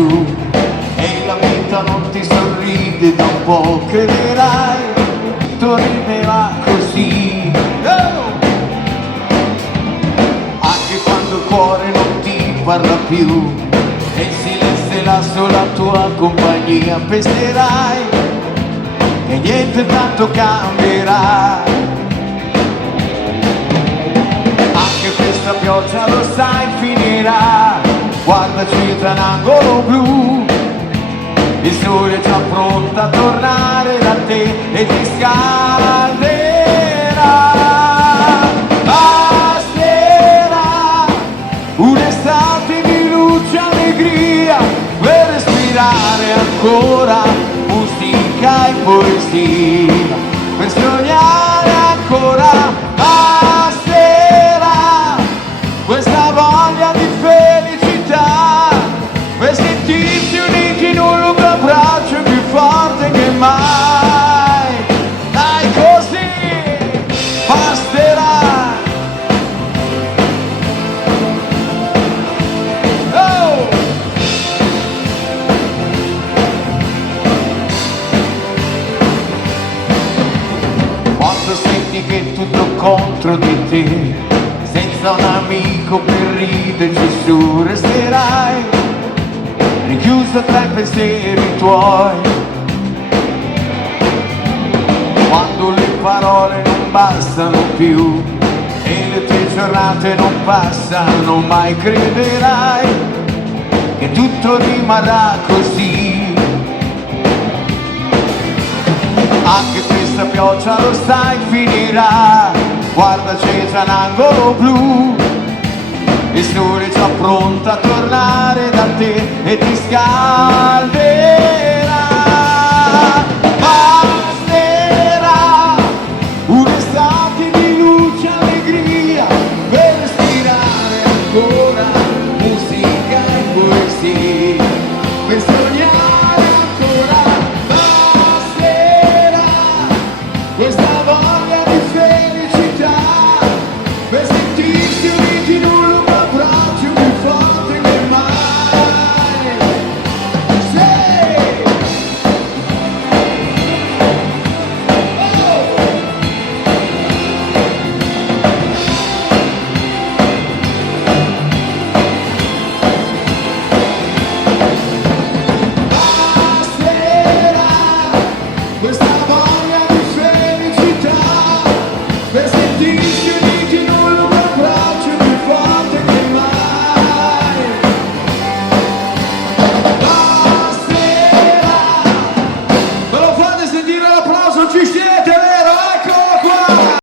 su e la vita non ti sorride, da un po' crederai, tutto rimarrà così. Oh! Anche quando il cuore non ti parla più e il silenzio è la sola tua compagnia, penserai e niente tanto cambierà. Anche questa pioggia lo sai finirà, guardaci tra un angolo blu, il sole è già pronto a tornare da te e ti scalderà. Basterà un'estate di luce e allegria per respirare ancora musica e poesia, per sognare ancora. Basterà questa voglia di felicità per sentirsi uniti in un lungo abbraccio più forte che mai. Dai, così basterà. Oh! Quando senti che è tutto contro di te, senza un amico per riderci su resterai, richiuso tra i pensieri tuoi. Quando le parole non bastano più e le tue giornate non passano mai, crederai che tutto rimarrà così. Anche questa pioggia lo sai finirà, guarda c'è già un angolo blu, il sole è già pronto a tornare da te e ti scalderà.